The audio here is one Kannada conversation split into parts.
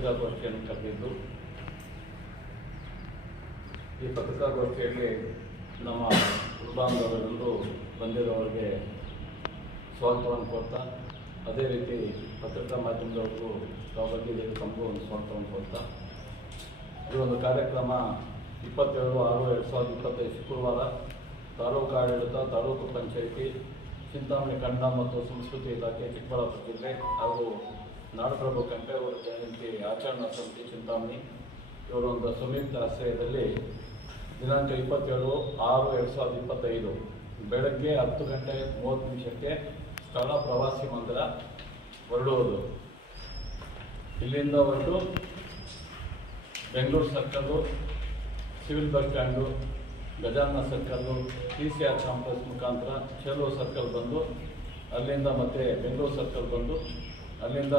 ಪತ್ರಿಕಾಗೋಷ್ಠಿಯನ್ನು ಕರೆದಿದ್ದು, ಈ ಪತ್ರಿಕಾಗೋಷ್ಠಿಯಲ್ಲಿ ನಮ್ಮ ಕುಟುಂಬದವರೆಲ್ಲರೂ ಬಂದಿರೋರಿಗೆ ಸ್ವಾಗತವನ್ನು ಕೊಡ್ತಾ, ಅದೇ ರೀತಿ ಪತ್ರಿಕಾ ಮಾಧ್ಯಮದವರು ತಾವು ಬಂದಿದ್ದ ತಮಗೂ ಒಂದು ಸ್ವಾಗತವನ್ನು ಕೊಡ್ತಾ, ಈ ಒಂದು ಕಾರ್ಯಕ್ರಮ ಇಪ್ಪತ್ತೇಳು ಆರು, ಎರಡು ಸಾವಿರದ ಇಪ್ಪತ್ತೈದು ಶುಕ್ರವಾರ ತಾಲೂಕು ಆಡಳಿತ, ತಾಲೂಕು ಪಂಚಾಯಿತಿ ಚಿಂತಾಮಣಿ ಕನ್ನಡ ಮತ್ತು ಸಂಸ್ಕೃತಿ ಇಲಾಖೆ ಚಿಕ್ಕಬಳ್ಳಾಪುರ ಜಿಲ್ಲೆ ಹಾಗೂ ನಾಡಪ್ರಭು ಕೆಂಪೇಗೌಡ ಜಯಂತಿ ಆಚರಣಾ ಸಮಿತಿ ಚಿಂತಾಮಣಿ ಇವರೊಂದು ಸುಮಿತ್ ಆಶ್ರಯದಲ್ಲಿ ದಿನಾಂಕ ಇಪ್ಪತ್ತೇಳು ಆರು ಎರಡು ಸಾವಿರದ ಇಪ್ಪತ್ತೈದು. ಬೆಳಗ್ಗೆ ಹತ್ತು ಗಂಟೆ ಮೂವತ್ತು ನಿಮಿಷಕ್ಕೆ ಸ್ಥಳ ಪ್ರವಾಸಿ ಮಂದಿರ ಹೊರಡುವುದು. ಇಲ್ಲಿಂದ ಹೊರಟು Bengaluru circle, civil bus stand, Gajanana circle, T C R complex ಮುಖಾಂತರ ಚೆಲುವ ಸರ್ಕಲ್ ಬಂದು, ಅಲ್ಲಿಂದ ಮತ್ತೆ ಬೆಂಗಳೂರು ಸರ್ಕಲ್ ಬಂದು ಅಲ್ಲಿಂದ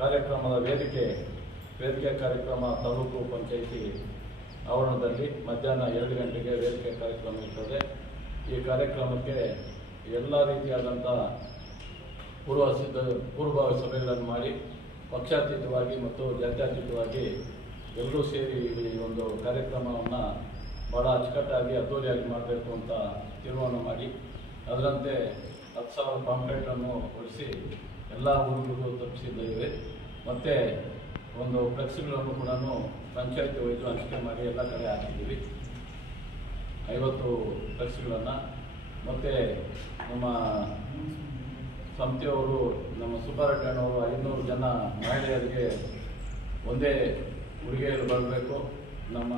ಕಾರ್ಯಕ್ರಮದ ವೇದಿಕೆ ವೇದಿಕೆ ಕಾರ್ಯಕ್ರಮ ತಾಲೂಕು ಪಂಚಾಯಿತಿ ಆವರಣದಲ್ಲಿ ಮಧ್ಯಾಹ್ನ ಎರಡು ಗಂಟೆಗೆ ವೇದಿಕೆ ಕಾರ್ಯಕ್ರಮ ಇರ್ತದೆ. ಈ ಕಾರ್ಯಕ್ರಮಕ್ಕೆ ಎಲ್ಲ ರೀತಿಯಾದಂಥ ಪೂರ್ವ ಸಿದ್ಧ ಪೂರ್ವಭಾವಿ ಸಭೆಗಳನ್ನು ಮಾಡಿ ಪಕ್ಷಾತೀತವಾಗಿ ಮತ್ತು ಜಾತ್ಯಾತೀತವಾಗಿ ಎಲ್ಲರೂ ಸೇರಿ ಈ ಒಂದು ಕಾರ್ಯಕ್ರಮವನ್ನು ಭಾಳ ಅಚ್ಚುಕಟ್ಟಾಗಿ, ಅದ್ದೂರಿಯಾಗಿ ಮಾಡಬೇಕು ಅಂತ ತೀರ್ಮಾನ ಮಾಡಿ, ಅದರಂತೆ ಹತ್ತು ಸಾವಿರ ಪಾಂಪ್ಲೆಟನ್ನು ಹೊಡಿಸಿ ಎಲ್ಲ ಊರುಗಳಿಗೂ ತಪ್ಪಿಸಿದ್ದೇವೆ ಮತ್ತು ಒಂದು ಫ್ಲೆಕ್ಸ್ಗಳನ್ನು ಕೂಡ ಪಂಚಾಯತಿ ವೈದ್ಯರು ಹಂಚಿಕೆ ಮಾಡಿ ಎಲ್ಲ ಕಡೆ ಹಾಕಿದ್ದೀವಿ. ಐವತ್ತು ಫ್ಲೆಕ್ಸ್ಗಳನ್ನು. ಮತ್ತು ನಮ್ಮ ಸಂಸ್ಥೆಯವರು, ನಮ್ಮ ಸುಬ್ಬಾರೆಡ್ಡಿಯವರು ಐನೂರು ಜನ ಮಹಿಳೆಯರಿಗೆ ಒಂದೇ ಉಡುಗೆಯಲ್ಲಿ ಬರಬೇಕು ನಮ್ಮ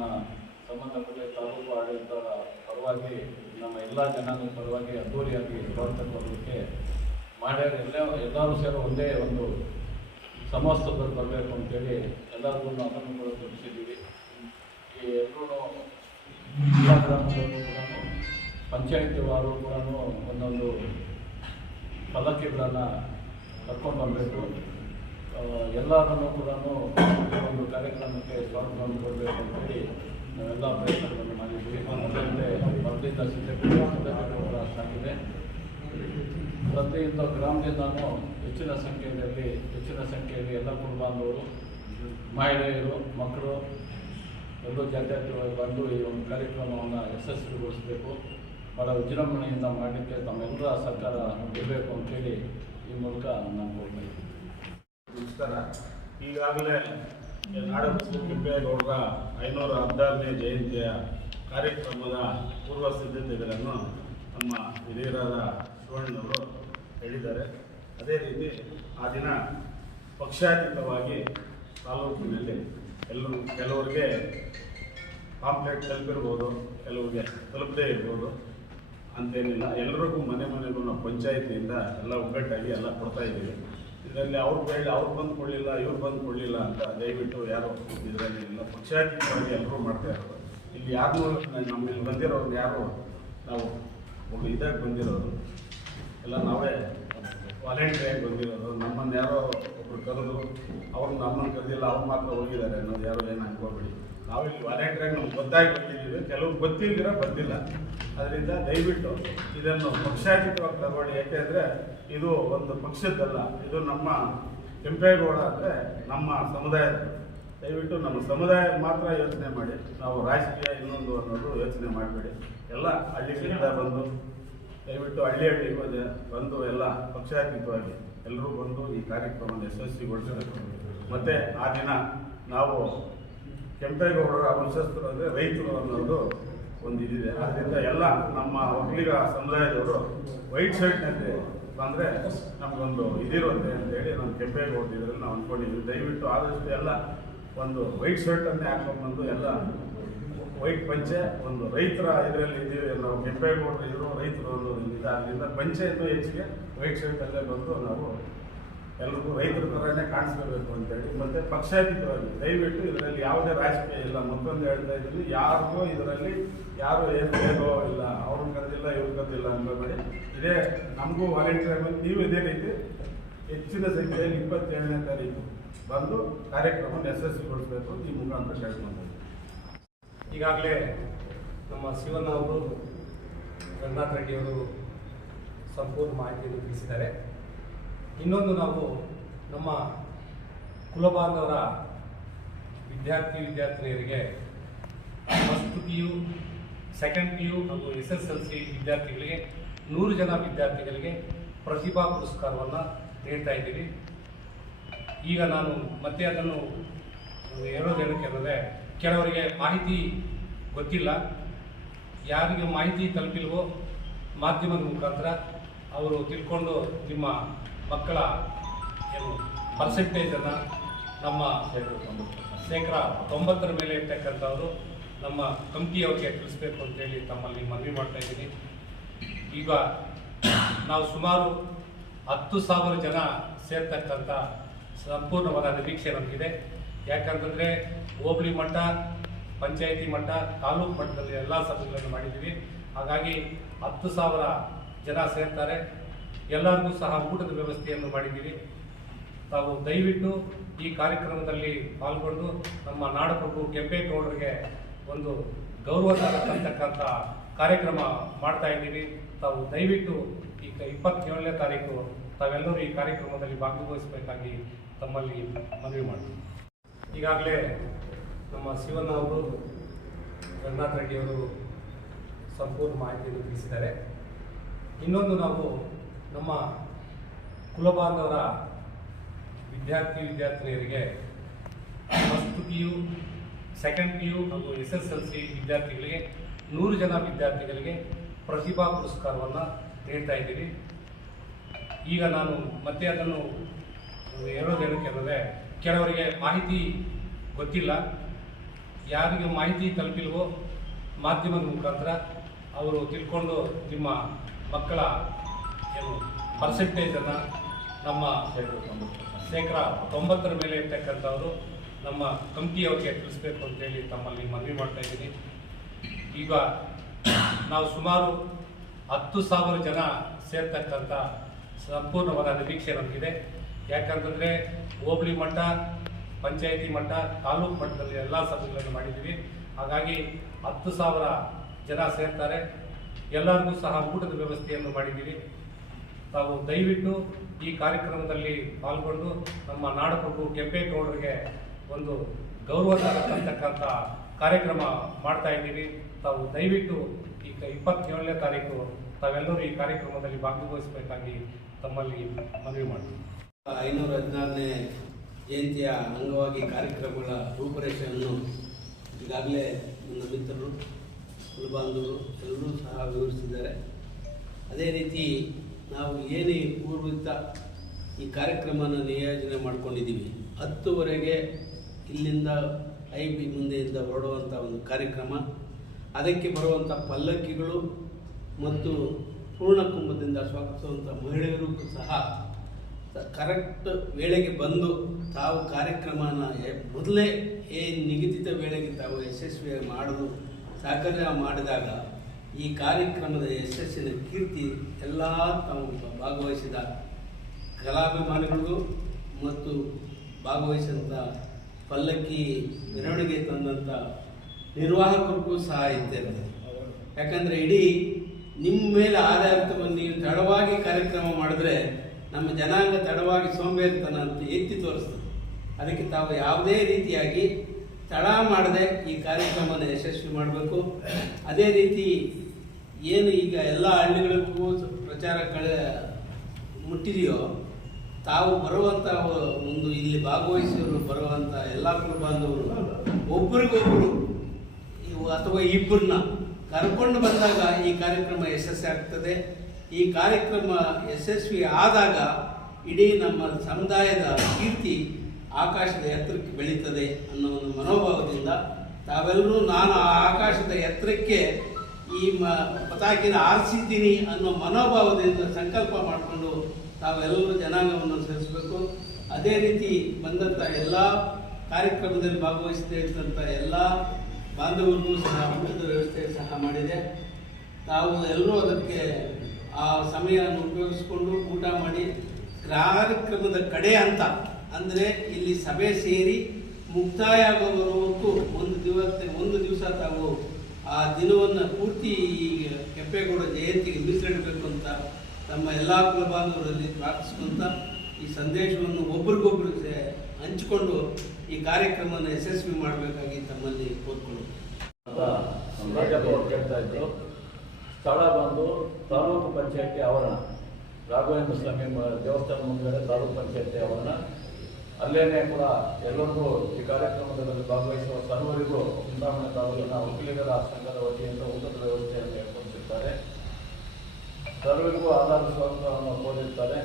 ಸಂಬಂಧಪಟ್ಟ ತಾಲೂಕು ಆಡಳಿತದ ಪರವಾಗಿ, ನಮ್ಮ ಎಲ್ಲ ಜನಾಂಗದ ಪರವಾಗಿ ಅದ್ದೂರಿಯಾಗಿ ಬರ್ತಕ್ಕೆ ಮಾಡ್ಯಾರ ಎಲ್ಲ ಎಲ್ಲರೂ ಸೇರಿ ಒಂದೇ ಒಂದು ಸಮವಸ್ತ್ರದಲ್ಲಿ ಬರಬೇಕು ಅಂತೇಳಿ ಎಲ್ಲರಿಗೂ ಅದನ್ನು ಕೂಡ ತಿಳಿಸಿದ್ದೀವಿ ಈ ಎಲ್ಲರೂ ಜಿಲ್ಲಾ ಗ್ರಾಮದಲ್ಲೂ ಕೂಡ ಪಂಚಾಯತಿ ವಾರು ಕೂಡ ಒಂದೊಂದು ಪಲ್ಲಕ್ಕಿಗಳನ್ನು ಕರ್ಕೊಂಡು ಬರಬೇಕು ಎಲ್ಲರನ್ನು ಕೂಡ ಒಂದು ಕಾರ್ಯಕ್ರಮಕ್ಕೆ ಸ್ವಾಗತ ಕೊಡಬೇಕು ಅಂತೇಳಿ ನಾವೆಲ್ಲ ಪ್ರಯತ್ನಗಳನ್ನು ಮಾಡಿದ್ವಿ ಅದರಂತೆ ಮೊದಲಿಂದ ಸಿದ್ಧತೆ ಕೂಡ ಸಾಗಿದೆ. ಪ್ರತಿಯೊಂದು ಗ್ರಾಮದಿಂದನೂ ಹೆಚ್ಚಿನ ಸಂಖ್ಯೆಯಲ್ಲಿ ಹೆಚ್ಚಿನ ಸಂಖ್ಯೆಯಲ್ಲಿ ಎಲ್ಲ ಕುಟುಂಬದವರು ಮಹಿಳೆಯರು, ಮಕ್ಕಳು ಎಲ್ಲರೂ ಜಾತ್ಯಾತೀತವಾಗಿ ಬಂದು ಈ ಒಂದು ಕಾರ್ಯಕ್ರಮವನ್ನು ಯಶಸ್ವಿಗೊಳಿಸಬೇಕು. ಭಾಳ ವಿಜೃಂಭಣೆಯಿಂದ ಮಾಡಲಿಕ್ಕೆ ತಮ್ಮೆಲ್ಲರ ಸರ್ಕಾರ ಇರಬೇಕು ಅಂತೇಳಿ ಈ ಮೂಲಕ ನಾನು ಕೊಡ್ತಾ ಇದ್ದೀನಿ. ಈಗಾಗಲೇ ನಾಡ ಕೆಂಪೇಗೌಡರ ಐನೂರ ಹದಿನಾರನೇ ಜಯಂತಿಯ ಕಾರ್ಯಕ್ರಮದ ಪೂರ್ವ ಸಿದ್ಧತೆಗಳನ್ನು ನಮ್ಮ ಹಿರಿಯರಾದ ಶಿವಣ್ಣವರು ಹೇಳಿದ್ದಾರೆ. ಅದೇ ರೀತಿ ಆ ದಿನ ಪಕ್ಷಾತೀತವಾಗಿ ತಾಲೂಕಿನಲ್ಲಿ ಎಲ್ಲರೂ ಕೆಲವರಿಗೆ ಪಾಂಪ್ಲೆಟ್ ತಲುಪಿರ್ಬೋದು, ಕೆಲವರಿಗೆ ತಲುಪದೇ ಇರ್ಬೋದು ಅಂತೇನಿಲ್ಲ. ಎಲ್ಲರಿಗೂ ಮನೆ ಮನೆಗೂ ನಾವು ಪಂಚಾಯತಿಯಿಂದ ಎಲ್ಲ ಒಗ್ಗಟ್ಟಾಗಿ ಎಲ್ಲ ಕೊಡ್ತಾ ಇದ್ದೀವಿ. ಇದರಲ್ಲಿ ಅವ್ರು ಹೇಳಿ, ಅವ್ರು ಬಂದು ಕೊಡಲಿಲ್ಲ, ಇವ್ರು ಬಂದು ಕೊಡಲಿಲ್ಲ ಅಂತ ದಯವಿಟ್ಟು ಯಾರು ಇದರಲ್ಲಿ ಇಲ್ಲ. ಪಕ್ಷಾತೀತವಾಗಿ ಎಲ್ಲರೂ ಮಾಡ್ತಾ ಇರೋದು. ಇಲ್ಲಿ ಯಾರು ನಮ್ಮಲ್ಲಿ ಬಂದಿರೋರು ಯಾರು ನಾವು ಇದಾಗಿ ಬಂದಿರೋರು. ಎಲ್ಲ ನಾವೇ ವಾಲಂಟಿಯರ್ ಬಂದಿರೋದು. ನಮ್ಮನ್ನು ಯಾರೋ ಒಬ್ರು ಕರೆದು, ಅವ್ರು ನಮ್ಮನ್ನು ಕರೆದಿಲ್ಲ, ಅವ್ರು ಮಾತ್ರ ಹೋಗಿದ್ದಾರೆ ಅನ್ನೋದು ಯಾರು ಏನು ಅನ್ಕೋಬೇಡಿ. ನಾವಿಲ್ಲಿ ವಾಲಂಟಿಯರ್ ನಮ್ಗೆ ಗೊತ್ತಾಗಿ ಬಂದಿದ್ದೀವಿ. ಕೆಲವು ಗೊತ್ತಿಲ್ದಿರ ಬಂದಿಲ್ಲ. ಅದರಿಂದ ದಯವಿಟ್ಟು ಇದನ್ನು ಪಕ್ಷಾತೀತವಾಗಿ ತಗೊಳ್ಳಿ. ಯಾಕೆಂದರೆ ಇದು ಒಂದು ಪಕ್ಷದ್ದಲ್ಲ. ಇದು ನಮ್ಮ ಕೆಂಪೇಗೌಡ ಅಂದರೆ ನಮ್ಮ ಸಮುದಾಯದ. ದಯವಿಟ್ಟು ನಮ್ಮ ಸಮುದಾಯ ಮಾತ್ರ ಯೋಚನೆ ಮಾಡಿ. ನಾವು ರಾಜಕೀಯ ಇನ್ನೊಂದು ಅನ್ನೋದು ಯೋಚನೆ ಮಾಡಬೇಡಿ. ಎಲ್ಲ ಹಳ್ಳಿಗಳಿಂದ ಬಂದು ದಯವಿಟ್ಟು ಹಳ್ಳಿ ಹಳ್ಳಿ ಬಂದು ಎಲ್ಲ ಪಕ್ಷಾತೀತವಾಗಿ ಎಲ್ಲರೂ ಬಂದು ಈ ಕಾರ್ಯಕ್ರಮವನ್ನು ಯಶಸ್ವಿಗೊಳಿಸಬೇಕು. ಮತ್ತು ಆ ದಿನ ನಾವು ಕೆಂಪೇಗೌಡರ ವಂಶಸ್ಥರು ಅಂದರೆ ರೈತರು ಅನ್ನೋದು ಒಂದು ಇದಿದೆ. ಆದ್ದರಿಂದ ಎಲ್ಲ ನಮ್ಮ ಒಕ್ಕಲಿಗ ಸಮುದಾಯದವರು ವೈಟ್ ಶರ್ಟ್ನಲ್ಲಿ ಬಂದರೆ ನಮಗೊಂದು ಇದಿರುತ್ತೆ ಅಂತೇಳಿ ನಾನು ಕೆಂಪೇಗೌಡ ಇದರಲ್ಲಿ ನಾವು ಅಂದ್ಕೊಂಡಿದ್ದೀವಿ. ದಯವಿಟ್ಟು ಆದಷ್ಟು ಎಲ್ಲ ಒಂದು ವೈಟ್ ಶರ್ಟನ್ನೇ ಹಾಕೊಂಡ್ಬಂದು ಎಲ್ಲ ವೈಟ್ ಪಂಚೆ ಒಂದು ರೈತರ ಇದರಲ್ಲಿ ಇದ್ದೀವಿ ನಾವು ಕೆಂಪೇಗೌಡರು ಇರೋ ರೈತರು ಅನ್ನೋದು ಇದೆ ಪಂಚೆ ಪಂಚೆಯನ್ನು ಹೆಚ್ಚಿಗೆ ವೈಟ್ ಶರ್ಟಲ್ಲೇ ಬಂದು ನಾವು ಎಲ್ರಿಗೂ ರೈತರ ಥರನೇ ಕಾಣಿಸ್ಕೋಬೇಕು ಅಂತೇಳಿ. ಮತ್ತು ಪಕ್ಷಾತೀತವಾಗಿ ದಯವಿಟ್ಟು ಇದರಲ್ಲಿ ಯಾವುದೇ ರಾಜಕೀಯ ಇಲ್ಲ. ಮತ್ತೊಂದು ಹೇಳ್ತಾ ಇದ್ದೀನಿ, ಯಾರಿಗೂ ಇದರಲ್ಲಿ ಯಾರು ಏನು ಬೇಕೋ ಇಲ್ಲ ಅವ್ರನ್ನ ಕರೆದಿಲ್ಲ ಇವ್ರು ಕರೆದಿಲ್ಲ ಅನ್ಕೋಬೇಡಿ ಇದೇ ನಮಗೂ ವಾಲಂಟಿಯರ್ ಬಂದು ನೀವು ಇದೇ ರೀತಿ ಹೆಚ್ಚಿನ ಸಂಖ್ಯೆಯಲ್ಲಿ ಇಪ್ಪತ್ತೇಳನೇ ತಾರೀಕು ಬಂದು ಕಾರ್ಯಕ್ರಮ ಯಶಸ್ವಿಗೊಳಿಸಬೇಕು ಈ ಮುಖಾಂತರ ಕೇಳ್ಕೊಂಡು ಈಗಾಗಲೇ ನಮ್ಮ ಶಿವಣ್ಣ ಅವರು ರಂಗನಾಥ್ ರೆಡ್ಡಿಯವರು ಸಂಪೂರ್ಣ ಮಾಹಿತಿಯನ್ನು ತಿಳಿಸಿದ್ದಾರೆ. ಇನ್ನೊಂದು ನಾವು ನಮ್ಮ ಕುಲಬಾಂಧವರ ವಿದ್ಯಾರ್ಥಿ ವಿದ್ಯಾರ್ಥಿನಿಯರಿಗೆ first P U second P U ಹಾಗೂ ಎಸ್ ಎಸ್ ಎಲ್ ಸಿ ವಿದ್ಯಾರ್ಥಿಗಳಿಗೆ, ನೂರು ಜನ ವಿದ್ಯಾರ್ಥಿಗಳಿಗೆ ಪ್ರತಿಭಾ ಪುರಸ್ಕಾರವನ್ನು ನೀಡ್ತಾ ಇದ್ದೀವಿ. ಈಗ ನಾನು ಮತ್ತೆ ಅದನ್ನು ಹೇಳೋದೇನಕ್ಕೆ ಅಂದರೆ ಕೆಲವರಿಗೆ ಮಾಹಿತಿ ಗೊತ್ತಿಲ್ಲ. ಯಾರಿಗೆ ಮಾಹಿತಿ ತಲುಪಿಲ್ವೋ ಮಾಧ್ಯಮದ ಮುಖಾಂತರ ಅವರು ತಿಳ್ಕೊಂಡು ನಿಮ್ಮ ಮಕ್ಕಳ ಏನು ಪರ್ಸೆಂಟೇಜನ್ನು ನಮ್ಮ ಶೇಕಡ ತೊಂಬತ್ತರ ಮೇಲೆ ಇರ್ತಕ್ಕಂಥವರು ನಮ್ಮ ಕಂಪಿಯವರಿಗೆ ತಿಳಿಸ್ಬೇಕು ಅಂತೇಳಿ ತಮ್ಮಲ್ಲಿ ಮನವಿ ಮಾಡ್ತಾ ಇದ್ದೀನಿ. ಈಗ ನಾವು ಸುಮಾರು ಹತ್ತು ಸಾವಿರ ಜನ ಸೇರ್ತಕ್ಕಂಥ ಸಂಪೂರ್ಣವಾದ ನಿರೀಕ್ಷೆ ನಮಗಿದೆ. ಯಾಕಂತಂದರೆ ಹೋಬಳಿ ಮಟ್ಟ, ಪಂಚಾಯಿತಿ ಮಟ್ಟ, ತಾಲೂಕು ಮಟ್ಟದಲ್ಲಿ ಎಲ್ಲ ಸಭೆಗಳನ್ನು ಮಾಡಿದ್ದೀವಿ. ಹಾಗಾಗಿ ಹತ್ತು ಸಾವಿರ ಜನ ಸೇರ್ತಾರೆ. ಎಲ್ಲರಿಗೂ ಸಹ ಊಟದ ವ್ಯವಸ್ಥೆಯನ್ನು ಮಾಡಿದ್ದೀವಿ. ತಾವು ದಯವಿಟ್ಟು ಈ ಕಾರ್ಯಕ್ರಮದಲ್ಲಿ ಪಾಲ್ಗೊಂಡು ನಮ್ಮ ನಾಡಪ್ರಭು ಕೆಂಪೇಗೌಡರಿಗೆ ಒಂದು ಗೌರವ ತರತಕ್ಕಂಥ ಕಾರ್ಯಕ್ರಮ ಮಾಡ್ತಾ ಇದ್ದೀವಿ. ತಾವು ದಯವಿಟ್ಟು ಈಗ ಇಪ್ಪತ್ತೇಳನೇ ತಾರೀಕು ತಾವೆಲ್ಲರೂ ಈ ಕಾರ್ಯಕ್ರಮದಲ್ಲಿ ಭಾಗವಹಿಸಬೇಕಾಗಿ ತಮ್ಮಲ್ಲಿ ಮನವಿ ಮಾಡ್ತೀವಿ. ಈಗಾಗಲೇ ನಮ್ಮ ಶಿವಣ್ಣ ಅವರು ರಂಗನಾಥ್ ರೆಡ್ಡಿಯವರು ಸಂಪೂರ್ಣ ಮಾಹಿತಿಯನ್ನು ತಿಳಿಸಿದ್ದಾರೆ. ಇನ್ನೊಂದು ನಾವು ನಮ್ಮ ಕುಲಬಾಂಧವರ ವಿದ್ಯಾರ್ಥಿ ವಿದ್ಯಾರ್ಥಿನಿಯರಿಗೆ first P U second P U ಹಾಗೂ ಎಸ್ ಎಸ್ ಎಲ್ ಸಿ ವಿದ್ಯಾರ್ಥಿಗಳಿಗೆ, ನೂರು ಜನ ವಿದ್ಯಾರ್ಥಿಗಳಿಗೆ ಪ್ರತಿಭಾ ಪುರಸ್ಕಾರವನ್ನು ನೀಡ್ತಾ ಇದ್ದೀವಿ. ಈಗ ನಾನು ಮತ್ತೆ ಅದನ್ನು ಹೇಳೋದು ಏನಕ್ಕೆ ಅಂದರೆ ಕೆಲವರಿಗೆ ಮಾಹಿತಿ ಗೊತ್ತಿಲ್ಲ. ಯಾರಿಗೆ ಮಾಹಿತಿ ತಲುಪಿಲ್ವೋ ಮಾಧ್ಯಮದ ಮುಖಾಂತರ ಅವರು ತಿಳ್ಕೊಂಡು ನಿಮ್ಮ ಮಕ್ಕಳ ಏನು ಪರ್ಸೆಂಟೇಜನ್ನು ನಮ್ಮ ಶೇಕಡ ತೊಂಬತ್ತರ ಮೇಲೆ ಇರ್ತಕ್ಕಂಥವರು ನಮ್ಮ ಕಂಪ್ನಿಯವ್ರಿಗೆ ತಿಳಿಸ್ಬೇಕು ಅಂತೇಳಿ ತಮ್ಮಲ್ಲಿ ಮನವಿ ಮಾಡ್ತಾ ಇದ್ದೀನಿ. ಈಗ ನಾವು ಸುಮಾರು ಹತ್ತು ಸಾವಿರ ಜನ ಸೇರ್ತಕ್ಕಂಥ ಸಂಪೂರ್ಣವಾದ ನಿರೀಕ್ಷೆ ನಮಗಿದೆ. ಯಾಕಂತಂದರೆ ಹೋಬಳಿ ಮಟ್ಟ ಪಂಚಾಯಿತಿ ಮಟ್ಟ ತಾಲೂಕು ಮಟ್ಟದಲ್ಲಿ ಎಲ್ಲ ಸಭೆಗಳನ್ನು ಮಾಡಿದ್ದೀವಿ. ಹಾಗಾಗಿ ಹತ್ತು ಸಾವಿರ ಜನ ಸೇರ್ತಾರೆ. ಎಲ್ಲರಿಗೂ ಸಹ ಊಟದ ವ್ಯವಸ್ಥೆಯನ್ನು ಮಾಡಿದ್ದೀವಿ. ತಾವು ದಯವಿಟ್ಟು ಈ ಕಾರ್ಯಕ್ರಮದಲ್ಲಿ ಪಾಲ್ಗೊಂಡು ನಮ್ಮ ನಾಡಪ್ರಭು ಕೆಂಪೇಗೌಡರಿಗೆ ಒಂದು ಗೌರವ ತರತಕ್ಕಂಥ ಕಾರ್ಯಕ್ರಮ ಮಾಡ್ತಾ ಇದ್ದೀವಿ. ತಾವು ದಯವಿಟ್ಟು ಈಗ ಇಪ್ಪತ್ತೇಳನೇ ತಾರೀಕು ತಾವೆಲ್ಲರೂ ಈ ಕಾರ್ಯಕ್ರಮದಲ್ಲಿ ಭಾಗವಹಿಸಬೇಕಾಗಿ ತಮ್ಮಲ್ಲಿ ಮನವಿ ಮಾಡ್ತೀವಿ. ಐನೂರ ಹದಿನಾರನೇ ಜಯಂತಿಯ ಅಂಗವಾಗಿ ಕಾರ್ಯಕ್ರಮಗಳ ರೂಪರೇಷೆಯನ್ನು ಈಗಾಗಲೇ ನನ್ನ ಮಿತ್ರರು, ಕುಲಬಾಂಧವರು ಎಲ್ಲರೂ ಸಹ ವಿವರಿಸಿದ್ದಾರೆ. ಅದೇ ರೀತಿ ನಾವು ಏನೇ ಪೂರ್ವಿತ ಈ ಕಾರ್ಯಕ್ರಮವನ್ನು ನಿಯೋಜನೆ ಮಾಡ್ಕೊಂಡಿದ್ದೀವಿ, ಹತ್ತುವರೆಗೆ ಇಲ್ಲಿಂದ ಐ ಬಿ ಮುಂದೆಯಿಂದ ಹೊರಡುವಂಥ ಒಂದು ಕಾರ್ಯಕ್ರಮ. ಅದಕ್ಕೆ ಬರುವಂಥ ಪಲ್ಲಕ್ಕಿಗಳು ಮತ್ತು ಪೂರ್ಣಕುಂಭದಿಂದ ಸ್ವಾಗತಿಸುವಂಥ ಮಹಿಳೆಯರು ಸಹ ಕರೆಕ್ಟ್ ವೇಳೆಗೆ ಬಂದು ತಾವು ಕಾರ್ಯಕ್ರಮನ ಮೊದಲೇ ಏ ನಿಗದಿತ ವೇಳೆಗೆ ತಾವು ಯಶಸ್ವಿಯಾಗಿ ಮಾಡಲು ಸಹಕಾರ ಮಾಡಿದಾಗ ಈ ಕಾರ್ಯಕ್ರಮದ ಯಶಸ್ಸಿನ ಕೀರ್ತಿ ಎಲ್ಲ ತಾವು ಭಾಗವಹಿಸಿದ ಕಲಾಭಿಮಾನಿಗಳಿಗೂ ಮತ್ತು ಭಾಗವಹಿಸಿದಂಥ ಪಲ್ಲಕ್ಕಿ ಮೆರವಣಿಗೆ ತಂದಂಥ ನಿರ್ವಾಹಕರಿಗೂ ಸಹ ಇದ್ದೇನೆ. ಯಾಕಂದರೆ ಇಡೀ ನಿಮ್ಮ ಮೇಲೆ ಆಧಾರಿತವನ್ನು ನೀವು ತಡವಾಗಿ ಕಾರ್ಯಕ್ರಮ ಮಾಡಿದ್ರೆ ನಮ್ಮ ಜನಾಂಗ ತಡವಾಗಿ ಸೋಂಬೇರಿತನ ಅಂತ ಎತ್ತಿ ತೋರಿಸ್ತದೆ. ಅದಕ್ಕೆ ತಾವು ಯಾವುದೇ ರೀತಿಯಾಗಿ ತಡ ಮಾಡದೆ ಈ ಕಾರ್ಯಕ್ರಮವನ್ನು ಯಶಸ್ವಿ ಮಾಡಬೇಕು. ಅದೇ ರೀತಿ ಏನು ಈಗ ಎಲ್ಲ ಹಳ್ಳಿಗಳಿಗೂ ಪ್ರಚಾರ ಕಳೆ ಮುಟ್ಟಿದೆಯೋ, ತಾವು ಬರುವಂಥ ಒಂದು ಇಲ್ಲಿ ಭಾಗವಹಿಸಿದ್ರು ಬರುವಂಥ ಎಲ್ಲ ಕುಲಬಾಂಧವರು ಒಬ್ಬರಿಗೊಬ್ಬರು ಅಥವಾ ಇಬ್ಬರನ್ನ ಕರ್ಕೊಂಡು ಬಂದಾಗ ಈ ಕಾರ್ಯಕ್ರಮ ಯಶಸ್ವಿ ಆಗ್ತದೆ. ಈ ಕಾರ್ಯಕ್ರಮ ಯಶಸ್ವಿ ಆದಾಗ ಇಡೀ ನಮ್ಮ ಸಮುದಾಯದ ಕೀರ್ತಿ ಆಕಾಶದ ಎತ್ತರಕ್ಕೆ ಬೆಳೀತದೆ ಅನ್ನೋ ಒಂದು ಮನೋಭಾವದಿಂದ ತಾವೆಲ್ಲರೂ ನಾನು ಆ ಆಕಾಶದ ಎತ್ತರಕ್ಕೆ ಈ ಮ ಪತಾಕಿನ ಆರಿಸಿದ್ದೀನಿ ಅನ್ನೋ ಮನೋಭಾವದಿಂದ ಸಂಕಲ್ಪ ಮಾಡಿಕೊಂಡು ತಾವೆಲ್ಲರೂ ಜನಾಂಗವನ್ನು ಸೇರಿಸಬೇಕು. ಅದೇ ರೀತಿ ಬಂದಂಥ ಎಲ್ಲ ಕಾರ್ಯಕ್ರಮದಲ್ಲಿ ಭಾಗವಹಿಸ್ತಾ ಇದ್ದಂಥ ಎಲ್ಲ ಬಾಂಧವರಿಗೂ ಸಹ ಊಟದ ವ್ಯವಸ್ಥೆ ಸಹ ಮಾಡಿದೆ. ತಾವು ಎಲ್ಲರೂ ಅದಕ್ಕೆ ಆ ಸಮಯವನ್ನು ಉಪಯೋಗಿಸಿಕೊಂಡು ಊಟ ಮಾಡಿ ಕಾರ್ಯಕ್ರಮದ ಕಡೆ ಅಂತ. ಅಂದರೆ ಇಲ್ಲಿ ಸಭೆ ಸೇರಿ ಮುಕ್ತಾಯ ಆಗೋವರೆಗೂ ಒಂದು ದಿವಸ ಒಂದು ದಿವಸ ತಾವು ಆ ದಿನವನ್ನು ಪೂರ್ತಿ ಈ ಕೆಂಪೇಗೌಡ ಜಯಂತಿಗೆ ಮೀಸಲಿಡಬೇಕು ಅಂತ ತಮ್ಮ ಎಲ್ಲ ಕುಲಬಾಂಧವರಲ್ಲಿ ಪ್ರಾರ್ಥಿಸ್ಕೊಂತ ಈ ಸಂದೇಶವನ್ನು ಒಬ್ರಿಗೊಬ್ರು ಹಂಚಿಕೊಂಡು ಈ ಕಾರ್ಯಕ್ರಮವನ್ನು ಯಶಸ್ವಿ ಮಾಡಬೇಕಾಗಿ ತಮ್ಮಲ್ಲಿ ಕೋರ್ಕೊಂಡು. ಸ್ಥಳ ಬಂದು ತಾಲೂಕು ಪಂಚಾಯತಿ ಆವರಣ ರಾಘವೇಂದ್ರ ಸ್ವಾಮಿ ದೇವಸ್ಥಾನ ಮುಂದೆ ತಾಲೂಕು ಪಂಚಾಯತಿ ಆವರಣ ಅಲ್ಲೇನೆ ಕೂಡ ಎಲ್ಲರಿಗೂ ಈ ಕಾರ್ಯಕ್ರಮದಲ್ಲಿ ಭಾಗವಹಿಸುವ ಸರ್ವರಿಗೂ ಚಿಂತಾಮಣಿ ತಾಲೂಕಿನ ಒಕ್ಕಲಿಗರ ಸಂಘದ ವತಿಯಿಂದ ಊಟದ ವ್ಯವಸ್ಥೆಯನ್ನು ಏರ್ಪಡಿಸಿರ್ತಾರೆ ಸರ್ವರಿಗೂ ಆಧಾರ ಸ್ವಾಗತವನ್ನು ಕೋರಿರ್ತಾರೆ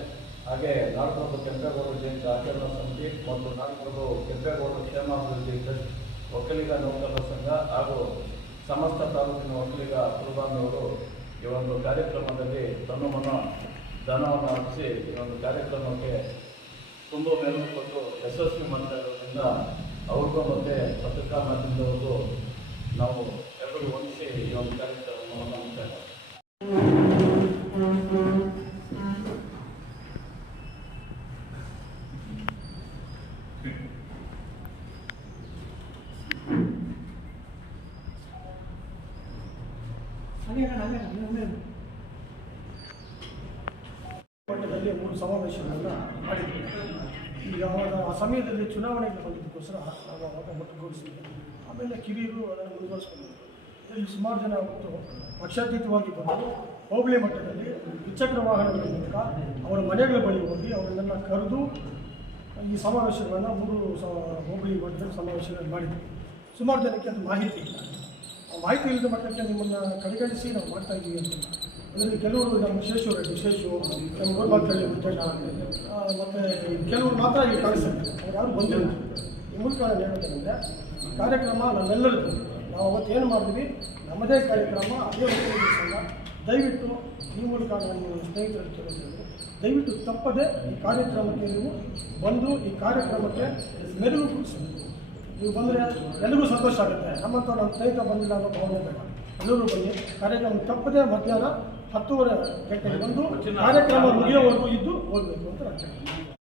ಹಾಗೆ ನಾಲ್ಕೊಂದು ಕೆಂಪೇಗೌಡ ಜಯಂತಿ ಆಚರಣಾ ಸಮಿತಿ ಮತ್ತು ನಾಲ್ಕೊಂದು ಕೆಂಪೇಗೌಡ ಕ್ಷೇಮಾಭಿವೃದ್ಧಿ ಟ್ರಸ್ಟ್ ಒಕ್ಕಲಿಗ ನೌಕರರ ಸಂಘ ಹಾಗೂ ಸಮಸ್ತ ತಾಲೂಕಿನ ಒಕ್ಕಲಿಗ ಕುಲಬಾಂಧವರು ಈ ಒಂದು ಕಾರ್ಯಕ್ರಮದಲ್ಲಿ ತನ್ನವನ್ನು ದಾನವನ್ನು ಅರ್ಪಿಸಿ ಈ ಒಂದು ಕಾರ್ಯಕ್ರಮಕ್ಕೆ ತುಂಬ ಮೆರುಗು ಕೊಟ್ಟು ಯಶಸ್ವಿ ಮಾಡ್ತಾ ಇರೋದ್ರಿಂದ ಅವ್ರಿಗೂ ಮತ್ತು ಪತ್ರಿಕಾ ಮಾಧ್ಯಮದವ್ರಿಗೂ ನಾವು ಎಲ್ಲರೂ ಹೊಂದಿಸಿ ಈ ಒಂದು ಕಾರ್ಯಕ್ರಮವನ್ನು ಮಟ್ಟದಲ್ಲಿ ಮೂರು ಸಮಾವೇಶಗಳನ್ನು ಮಾಡಿದ್ವಿ. ಅವಾಗ ಆ ಸಮಯದಲ್ಲಿ ಚುನಾವಣೆಗೆ ಬಂದಿದ್ದಕ್ಕೋಸ್ಕರ ನಾವು ಅವಾಗ ಒಟ್ಟುಗೂಡಿಸಿದ್ವಿ. ಆಮೇಲೆ ಕಿರಿಯರು ಅದನ್ನು ಮುಂದುವರಿಸ್ಕೊಂಡು ಇಲ್ಲಿ ಸುಮಾರು ಜನ ಅವತ್ತು ಪಕ್ಷಾತೀತವಾಗಿ ಬಂದು ಹೋಬಳಿ ಮಟ್ಟದಲ್ಲಿ ದ್ವಿಚಕ್ರ ವಾಹನಗಳ ಮೂಲಕ ಅವರ ಮನೆಗಳ ಬಳಿ ಹೋಗಿ ಅವರನ್ನೆಲ್ಲ ಕರೆದು ಈ ಸಮಾವೇಶಗಳನ್ನು ಮೂರು ಸ ಹೋಬಳಿ ಮಟ್ಟದಲ್ಲಿ ಸಮಾವೇಶಗಳನ್ನು ಮಾಡಿದ್ವಿ. ಸುಮಾರು ಜನಕ್ಕೆ ಅದು ಮಾಹಿತಿ ಇಲ್ಲ. ಮಾಹಿತಿ ಇಲ್ಲದ ಮಟ್ಟಕ್ಕೆ ನಿಮ್ಮನ್ನು ಕಡೆಗಣಿಸಿ ನಾವು ಮಾಡ್ತಾ ಇದ್ದೀವಿ ಅಂತ. ಅಂದರೆ ಕೆಲವರು ನಮ್ಮ ವಿಶೇಷ ವಿಶೇಷ ಶೇಷು ನಮ್ಮ ಮುದ್ದಣ್ಣ ಮತ್ತು ಕೆಲವರು ಮಾತ್ರ ಈ ಕಳಿಸ್ತಾರೆ ಅವ್ರು ಯಾರು ಬಂದಿಲ್ಲ. ಈ ಮೂಲಕ ನಾನು ಹೇಳ್ತೇನೆ ಕಾರ್ಯಕ್ರಮ ನಮ್ಮೆಲ್ಲರಿಗೂ ನಾವು ಅವತ್ತು ಏನು ಮಾಡಿದ್ವಿ? ನಮ್ಮದೇ ಕಾರ್ಯಕ್ರಮ, ಅದೇ ಸಂಘ ದಯವಿಟ್ಟು ಈ ಮೂಲಕ ನಮ್ಮ ಸ್ನೇಹಿತರು ಕೇಳೋದು ದಯವಿಟ್ಟು ತಪ್ಪದೆ ಈ ಕಾರ್ಯಕ್ರಮಕ್ಕೆ ನೀವು ಬಂದು ಈ ಕಾರ್ಯಕ್ರಮಕ್ಕೆ ಮೆರುಗು ಕೊಡಿಸಬೇಕು. ನೀವು ಬಂದರೆ ಎಲ್ಲರಿಗೂ ಸಂತೋಷ ಆಗುತ್ತೆ. ನಮ್ಮಂಥ ನಮ್ಮ ಸ್ನೇಹಿತ ಬಂದಿಲ್ಲ ಅನ್ನೋ ಭಾವನೆ ಬೇಡ ಎಲ್ಲರೂ ಬನ್ನಿ. ಕಾರ್ಯಕ್ರಮ ತಪ್ಪದೇ ಮಧ್ಯಾಹ್ನ ಹತ್ತುವರೆ ಗಂಟೆಗೆ ಬಂದು ಕಾರ್ಯಕ್ರಮ ಮುಗಿಯೋವರೆಗೂ ಇದ್ದು ಹೋಗಬೇಕು ಅಂತ ನಾನು